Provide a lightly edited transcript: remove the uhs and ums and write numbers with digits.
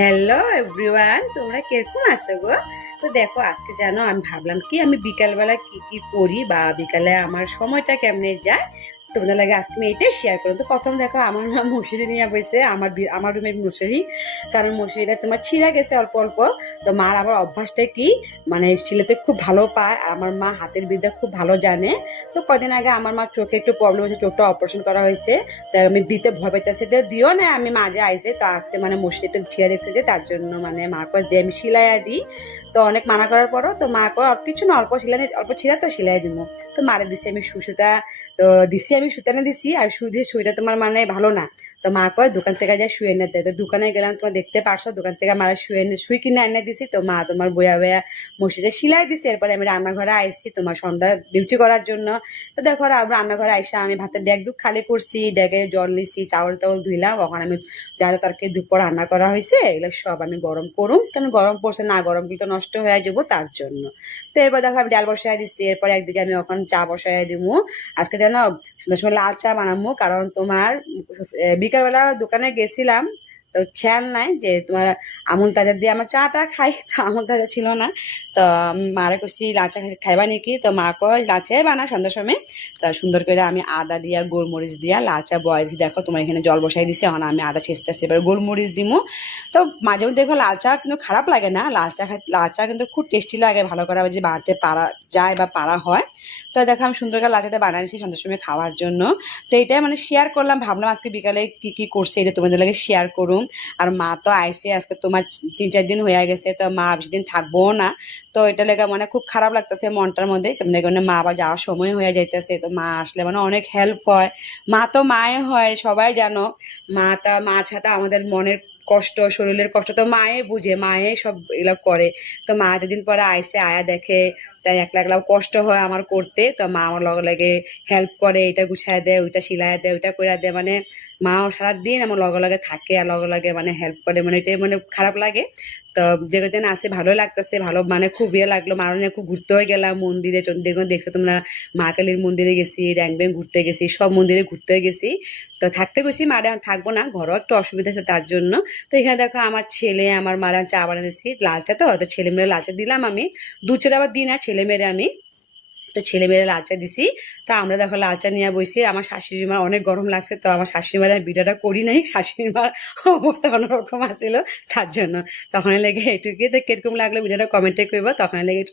Hello everyone, তোমরা কিরকম আছো গো? তো দেখো, আজকে জানো আমি ভাবলাম কি আমি বিকালবেলা কি কি করি বা বিকালে আমার সময়টা কেমনে যায় তোমাদের লাগে আজকে আমি এটাই শেয়ার করবো। তো প্রথম দেখো, আমার মা মশারি নিয়ে বসে আমার রুমের মশারি, কারণ মশারিটা তোমার ছিঁড়া গেছে অল্প অল্প। তো মার আবার অভ্যাসটা কি, মানে ছেলেতে খুব ভালো পায় আর আমার মা হাতের বিদ্যা খুব ভালো জানে। তো কদিন আগে আমার মা চোখে একটু প্রবলেম হয়েছে, চোখটা অপারেশন করা হয়েছে। তাই আমি দিতে ভয় পাইতেছি, তো দিও না, আমি মাঝে আইসে তো আজকে মানে মসজিদটা ছিঁড়ে দেখছে যে তার জন্য মানে মা কয় দিয়ে আমি সিলাইয়া দিই। তো অনেক মানা করার পরও তো মা কয় কিছু না, অল্প সিলাই, অল্প ছিঁড়া তো সিলাই দিব। তো মারে দিছি আমি সুসুতা। তো দিছি আমি সুতানে দিছি, আর শুই দিয়ে শুইটা তোমার মানে ভালো না। তো মা কয় দোকান থেকে যা শুয়ে এনে দেয়। তো দোকানে গেলাম, তোমার দেখতে পারছো দোকান থেকে মারা শুই কিনে এনে দিছি। তো মা তোমার বয়া বয়া মসজিদে সিলাই দিছে। এরপরে আমি রান্নাঘরে আইসি তোমার সন্ধ্যা ডিউটি করার জন্য। তো দেখো রান্নাঘরে আইসা আমি ভাতের ডেক ডুক খালি করছি, ডেকে জল নিচ্ছি, চাউল টাউল ধুইলাম। ওখানে আমি যা যা তরকারি দুপুর রান্না করা হয়েছে এগুলো সব আমি গরম করুম, কারণ গরম পড়ছে না, গরম কিন্তু নষ্ট হয়ে যাবো তার জন্য। তো এরপর দেখো আমি ডাল বসাই দিচ্ছি, এরপর একদিকে আমি ওখানে চা বসাই দিব। আজকে যেন সন্ধ্যার সময় লাল চা বানাবো, কারণ তোমার বিকালবেলা দোকানে গেছিলাম। তো খেয়াল নাই যে তোমার আমুল তাজা দিয়ে আমার চাটা খাই, তো আমুল তাজা ছিল না। তো মারে কইছি লাল চা খাইবা নাকি, তো মা কয় লাল চাই বানা সন্ধ্যার সময়। তা সুন্দর করে আমি আদা দিয়া গোলমরিচ দিয়া লাল চা বয়েছি। দেখো তোমার এখানে জল বসাই দিছি, এখন আমি আদা ছেঁচতেছি, এবার গোলমরিচ দিমু। তো মাঝে মধ্যে দেখো লাল চা কিন্তু খারাপ লাগে না, লাল চা কিন্তু খুব টেস্টি লাগে, ভালো করে যদি বানাতে পারা যায় বা পারা হয়। তো দেখো আমি সুন্দর করে লাল চাটা বানাইছি সন্ধ্যার সময় খাওয়ার জন্য। তো এটাই মানে শেয়ার করলাম, ভাবলাম আজকে বিকালে কি কি করছে এটা তোমাদের লাগে শেয়ার করুম। আর মা তো আইসে আজকে তোমার 3-4 দিন হয়ে গেছে, তো মা বেশি দিন থাকবো না। তো এটা লেগে মানে খুব খারাপ লাগতেছে মনটার মধ্যে, কেমন কেমন মা আবার যাওয়ার সময় হয়ে যাইতেছে। তো মা আসলে মানে অনেক হেল্প হয়। মা তো মায়ে হয়, সবাই জানো। মা ছাড়া আমাদের মনের কষ্ট, শরীরের কষ্ট তো মায়ে বুঝে, মায়ে সব এগুলো করে। তো মা যেদিন পরে আইসে আয়া দেখে, তাই একলা একলা কষ্ট হয় আমার করতে। তো মা আমার লগে লাগে হেল্প করে, এটা গুছায় দেয়, ওইটা সিলাই দেয়, ওইটা করে দেয়, মানে মাও সারাদিন আমার লগে লগে থাকে আর লগে লগে মানে হেল্প করে, মানে এটাই মানে খারাপ লাগে। তো যে কদিন আসে ভালো লাগতেছে, ভালো মানে খুব ইয়ে লাগলো। মার নিয়ে খুব ঘুরতেও গেলাম মন্দিরে, দেখুন দেখছো তোমরা, মা কালীর মন্দিরে গেছি, র্যাং ব্যাং ঘুরতে গেছি, সব মন্দিরে ঘুরতে গেছি। তো থাকতে গেছি, মারে থাকবো না, ঘরও একটু অসুবিধা আছে তার জন্য। তো এখানে দেখো আমার ছেলে আমার মারা চা বানিয়েছি, লাল চা, তো ছেলে মেয়েরা লাল চা দিলাম আমি। দুধ চা আবার দিই না ছেলে মেয়েরা আমি। তো ছেলে মেয়েরা লাল চা দিছি। তো আমরা দেখো লাল চা নিয়ে বসি, আমার শাশুড়ি মার অনেক গরম লাগছে, তো আমার শাশুড়ি মার ভিডিওটা করি নাই, শাশুড়ি মার অবস্থা অন্যরকম আসছিল তার জন্য। তখন লেগে এটুকুই। তো কিরকম লাগলো ভিডিওটা কমেন্টে করবো, তখন লেগে একটু